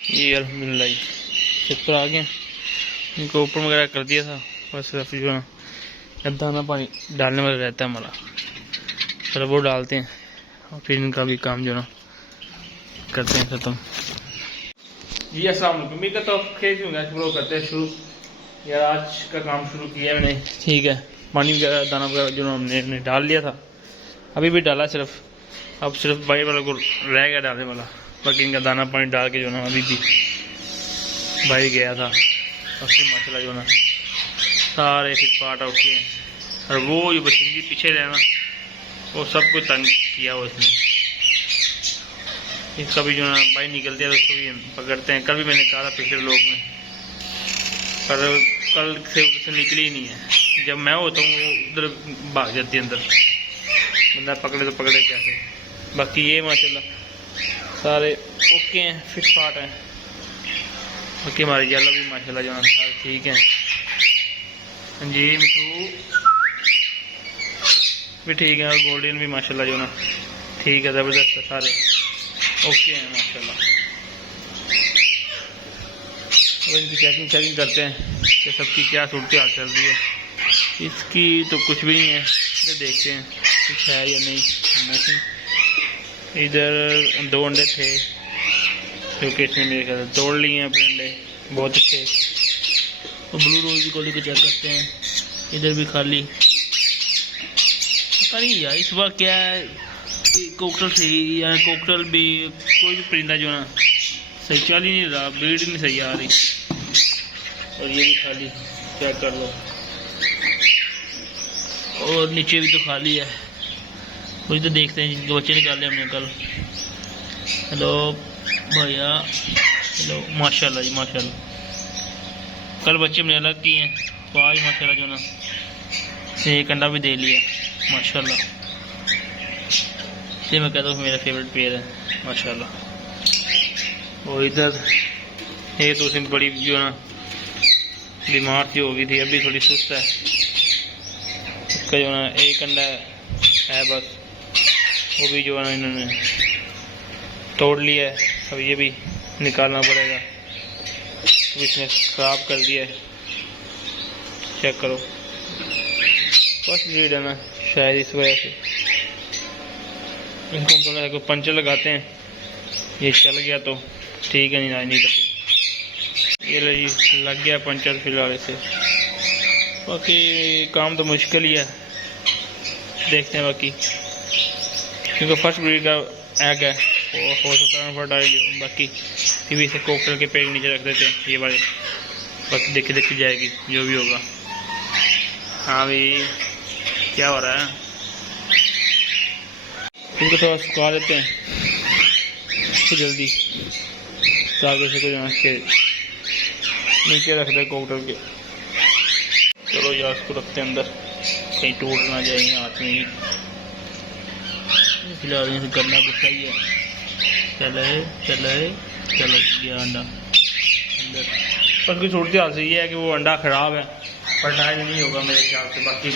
ये अल्हम्दुलिल्लाह छत पर आ गए, इनको ऊपर वगैरह कर दिया था, बस सिर्फ जो है दाना पानी डालने वाला रहता है हमारा, फिर वो डालते हैं और फिर इनका भी काम जो ना करते हैं ख़त्म। जी अस्सलाम वालेकुम, उम्मीद करता हूँ खेत में शुरू करते हैं शुरू। यार आज का काम शुरू किया मैंने, ठीक है। पानी वगैरह दाना वगैरह जो हमने डाल लिया था, अभी भी डाला सिर्फ, अब सिर्फ बाई वाला को रह गया डालने वाला। बाकी इनका दाना पानी डाल के जो ना अभी भी भाई गया था, उसके माशाल्लाह जो ना सारे फिट पार्ट आउट किए हैं। और वो जो बचिंगी पीछे रहना वो सब कुछ तंग किया हुआ इसने। इसका भी जो ना भाई निकलते हैं तो उसको भी पकड़ते हैं। कल भी मैंने कहा था पिछले लोग में, पर कल से निकली ही नहीं है। जब मैं होता हूँ वो उधर भाग जाती है अंदर, बंदा पकड़े तो पकड़े कैसे। बाकी ये माशाल्लाह सारे ओके हैं, फिट फाट हैं। बाकी हमारे येलो भी माशाल्लाह जो है सारे ठीक हैं। जी मिठू भी ठीक है, और गोल्डन भी माशाल्लाह जो ना ठीक है, ज़बरदस्त है, सारे ओके हैं माशाल्लाह। अब इनकी चेकिंग करते हैं कि सबकी क्या सूरत हाल चल रही है। इसकी तो कुछ भी नहीं है, तो देखते हैं कुछ है या नहीं। इधर 2 अंडे थे जो कि इसने मेरे ख्याल तोड़ लिए हैं अपने अंडे, बहुत अच्छे। और ब्लू रोज की कोली को चेक करते हैं, इधर भी खाली। पता नहीं यार इस बार क्या है, कोकटल सही या कोकटल भी कोई भी परिंदा जो ना सही चल ही नहीं रहा, ब्रीड नहीं सही आ रही। और ये भी खाली, चेक कर लो। और नीचे भी तो खाली है, वही तो देखते हैं जिनके बच्चे निकाले हमने कल। हेलो भैया, हेलो, माशाल्लाह जी माशाल्लाह। कल बच्चे हमने अलग किए हैं, तो आज माशाल्लाह जो ना एक अंडा भी दे लिया माशाल्लाह। ये मैं कहता हूँ मेरा फेवरेट पेयर है माशाल्लाह। और इधर ये तो उसमें बड़ी जो ना बीमार सी हो गई थी, अभी थोड़ी सुस्त है। इसका जो ना एक अंडा है बस, वो भी जो है ना इन्होंने तोड़ लिया है। अब ये भी निकालना पड़ेगा, तो इसने ख़राब कर दिया है। चेक करो, फर्स्ट ब्रीड है ना शायद, इस वजह से इनको हम थोड़ा सा पंचर लगाते हैं। ये चल गया तो ठीक है, नहीं तो ये जी लग गया पंचर फिलहाल इसे। बाकी काम तो मुश्किल ही है, देखते हैं बाकी, क्योंकि फर्स्ट ब्रीड का एग है, हो सकता है फर्टाइल। बाकी टीवी से कोकटल के पेड़ नीचे रख देते हैं ये वाले, बाकी देखी जाएगी जो भी होगा। हाँ भाई क्या हो रहा है, इनको थोड़ा सुखा देते हैं तो जल्दी, ताकि से कुछ नीचे रख दे कोकटल के। चलो यार इसको रखते हैं अंदर, कहीं टूट ना जाए हाथ में ही। फिलहाल यहाँ से करना कुछ सही है। चलो ये अंडा अंदर। पर उसकी सूरत हाल से ये है कि वो अंडा ख़राब है, फर्टाइल नहीं होगा मेरे ख्याल से। बाकी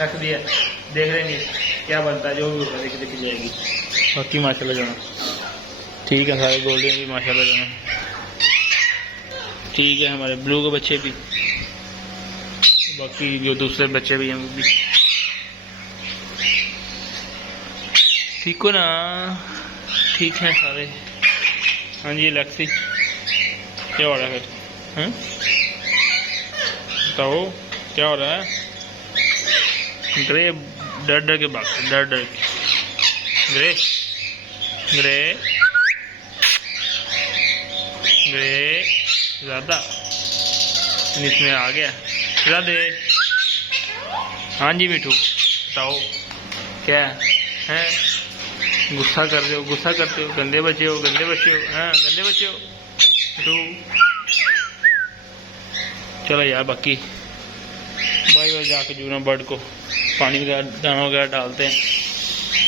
रख दिया, देख रहे नहीं क्या बनता है, जो भी होगा देखी जाएगी। बाकी माशाल्लाह जो ना ठीक है, सारे गोल्डन भी माशाल्लाह जो ना ठीक है, हमारे ब्लू के बच्चे भी, बाकी जो दूसरे बच्चे भी हैं वो भी ठीक हो ना, ठीक है सारे। हाँ जी लक्सी क्या हो रहा है फिर, हैं बताओ क्या हो रहा है। ग्रे डर के भागते, डर के ग्रे ज़्यादा इसमें आ गया ज़्यादा। हाँ जी मिठू बताओ क्या है, गुस्सा करते हो, गंदे बच्चे हो, हाँ गंदे बच्चे हो मिठू। चलो यार बाकी भाई जाके जो ना बर्ड को पानी वगैरह दाना वगैरह डालते हैं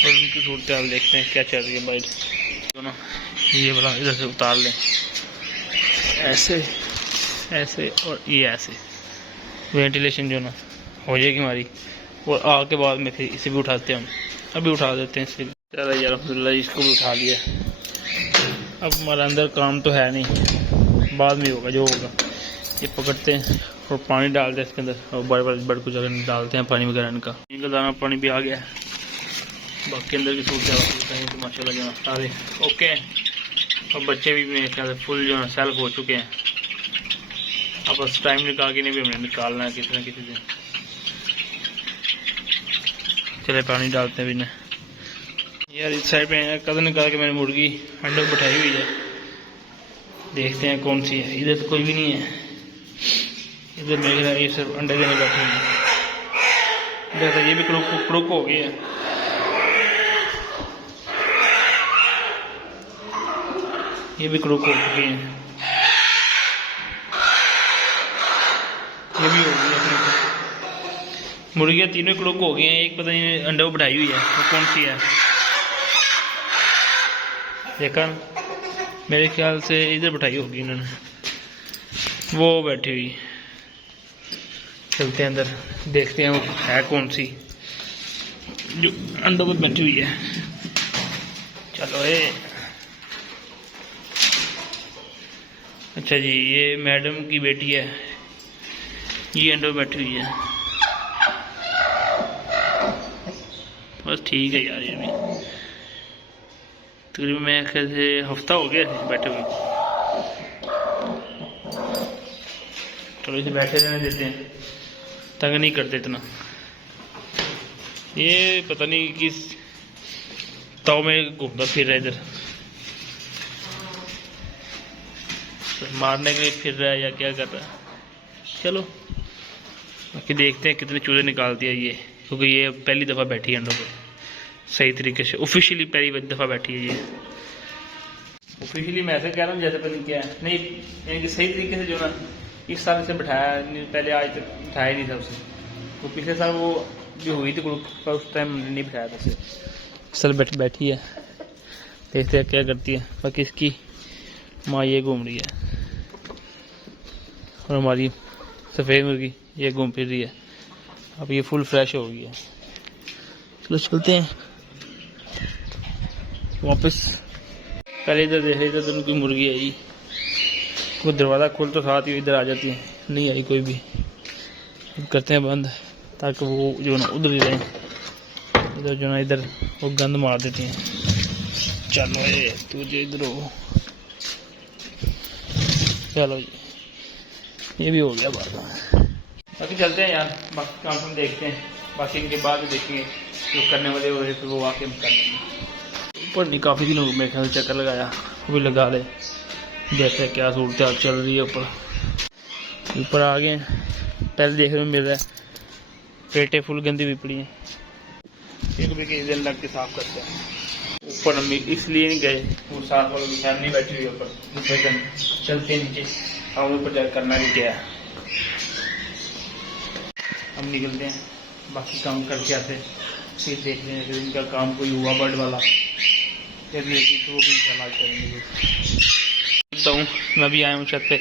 और उनकी सूरत हाल देखते हैं क्या चल रही है। भाई जो ना ये वाला इधर से उतार लें, ऐसे और ये ऐसे, वेंटिलेशन जो ना हो जाएगी हमारी। और आग के बाद में फिर इसे भी उठाते हैं हम, अभी उठा देते हैं इसे। चलो यार अल्हम्दुलिल्लाह इसको भी उठा लिया। अब हमारा अंदर काम तो है नहीं, बाद में होगा जो होगा। ये पकड़ते हैं और पानी डालते हैं इसके अंदर, और बड़े कुछ अगर डालते हैं पानी वगैरह इनका। इनका दाना पानी भी आ गया है। बाकी अंदर की सूट कहीं तो माशाल्लाह जो है सारे ओके हैं। और बच्चे भी मेरे ख्याल से फुल जो है सेल्फ हो चुके हैं। अब बस टाइम निकाल के नहीं भी हमने निकालना है किसी न किसी दिन। चले पानी डालते हैं भी ना यार। इस साइड पे कदर निकाल के मैंने मुर्गी अंडे बैठाई हुई है, देखते हैं कौन सी है। इधर तो कोई भी नहीं है, इधर मेरे ख्याल ये सिर्फ अंडे देने बैठे हैं। इधर तो ये भी क्रुक हो गया है। ये भी क्रुक हो चुकी हैं, ये भी हो गई अपनी मुर्गियाँ तीनों क्रुक हो गई हैं। एक पता नहीं अंडा बैठाई हुई है, वो कौन सी है देखा ना? मेरे ख्याल से इधर बैठाई होगी इन्होंने, वो बैठी हुई। चलते हैं अंदर, देखते हैं वो है कौन सी जो अंडों पर बैठी हुई है। चलो अच्छा जी, ये मैडम की बेटी है, ये अंडों में बैठी हुई है। बस ठीक है यार, ये भी तकरीबन मैं ख्याल से हफ्ता हो गया बैठे हुए। चलो इसे बैठे रहने देते हैं, तंग नहीं करते इतना। ये पता नहीं किस ताव में घूमता फिर रहा है, इधर मारने के लिए फिर रहा है या क्या कर रहा है। चलो बाकी देखते हैं कितने चूजे निकालती है ये, क्योंकि ये पहली दफ़ा बैठी है अंडों पे सही तरीके से। ऑफिशियली पहली दफ़ा बैठी है ये। ऑफिशियली मैं ऐसे कह रहा हूँ जैसे पता नहीं क्या है, नहीं यानी कि सही तरीके से जो ना इस साल से बैठाया नहीं, पहले आज तक बैठाया नहीं था उसे। तो पिछले साल वो जो हुई थी ग्रुप पर उस टाइम नहीं बैठाया था उसे। इस साल बैठी है, देखते हैं क्या करती है। बाकी इसकी माँ ये घूम रही है और हमारी सफ़ेद मुर्गी ये घूम फिर रही है। अब ये फुल फ्रेश हो गई है। चलो चलते हैं वापस। पहले इधर देख रहे थे तो उनकी मुर्गी आई, वो दरवाज़ा खोल तो साथ ही इधर आ जाती है, नहीं आई कोई भी। करते हैं बंद ताकि वो जो ना उधर ही रहें, इधर जो ना इधर वो गंद मार देती हैं। चलो ये तू जो इधर हो, चलो ये भी हो गया बात। बाकी चलते हैं यार, बाकी काम हम देखते हैं, बाकी इनके बाद देखेंगे जो करने वाले हो रहे फिर वो आके हम कर लेंगे। ऊपर नहीं काफ़ी दिन हो गए मेरे ख्याल चक्कर लगाया, वो भी लगा ले जैसे क्या सूरत हाल चल रही है। ऊपर आ गए, पहले देखने में मिल रहा है पेटे फुल गंदी भी पड़ी हैं, एक भी किसी दिन लग के साफ करते हैं। ऊपर हम इसलिए नहीं गए, वो साथ वालों की फैमिली बैठी हुई ऊपर चलते नीचे, हम ऊपर जाकर करना भी क्या है। हम निकलते हैं, बाकी काम करके आते फिर देख लेंगे फिर इनका काम कोई हुआ बर्ड वाला फिर तो वो भी इंशाल्लाह करेंगे। तो मैं भी आया हूँ छत पे,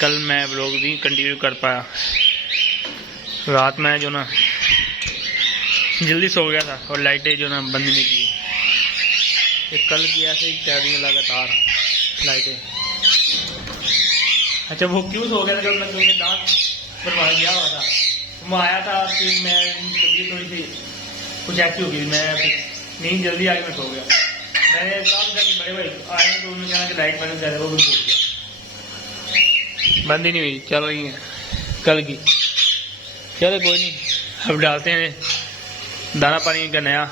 कल मैं व्लॉग भी कंटिन्यू कर पाया। रात में जो ना जल्दी सो गया था और लाइटें जो ना बंद नहीं की। कल किया से चल रही है लगातार लाइटें। अच्छा वो क्यों सो गया था, कल मैं क्योंकि दांत बनवा गया हुआ था, वो आया था फिर मैं तबीयत थोड़ी सी कुछ ऐसी हो गई, मैं नींद जल्दी आई, मैं सो गया। मैंने कहा था कि बड़े भाई आए तो उन्होंने कहा कि लाइट बंद कर, वो भी भूल गया, बंद ही नहीं हुई, चल रही है कल की। चलो कोई नहीं, अब डालते हैं दाना पानी का नया,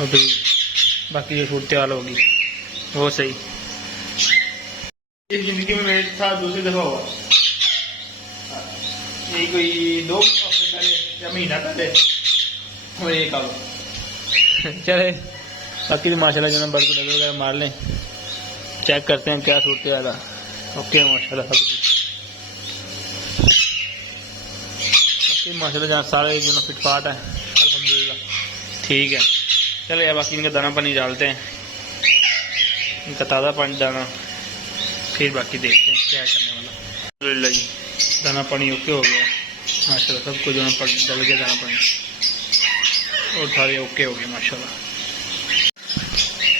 और फिर बाकी जो सूरत हाल होगी वो सही। इस जिंदगी में मेरे साथ दूसरी दफा हुआ, यही कोई 2 हफ्ते पहले या महीना पहले और एक अब चले। बाकी भी माशाल्लाह जो ना बर्ड को नजर वगैरह मार लें, चेक करते हैं क्या सूरत हाल है। ओके माशाल्लाह सब बाकी माशाल्लाह जहाँ सारे जो ना फिटफाट है अल्हम्दुलिल्लाह ठीक है। चलो यार बाकी इनका दाना पानी डालते हैं, इनका ताज़ा पानी डालना, फिर बाकी देखते हैं क्या करने वाला। अल्हम्दुलिल्लाह जी दाना पानी ओके हो गया माशाल्लाह, सबको जो ना डल गया दाना पानी और सारे ओके हो गए माशाल्लाह।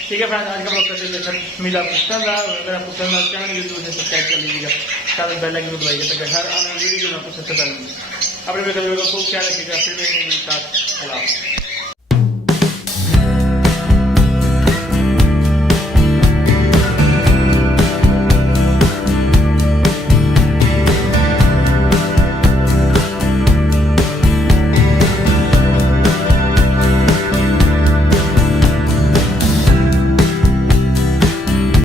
ठीक है फ्रेंड्स, आज का ब्लॉग करते हैं। उम्मीद आपको पसंद आया, अगर आपको पसंद आया चैनल यूट्यूब से सब्सक्राइब कर लीजिएगा, साथ बेल आइकन को दबाइएगा ताकि हर आने वाली वीडियो आपको सबसे पहले मिले। अपने खूब ख्याल रखिएगा, फिर मिलेंगे।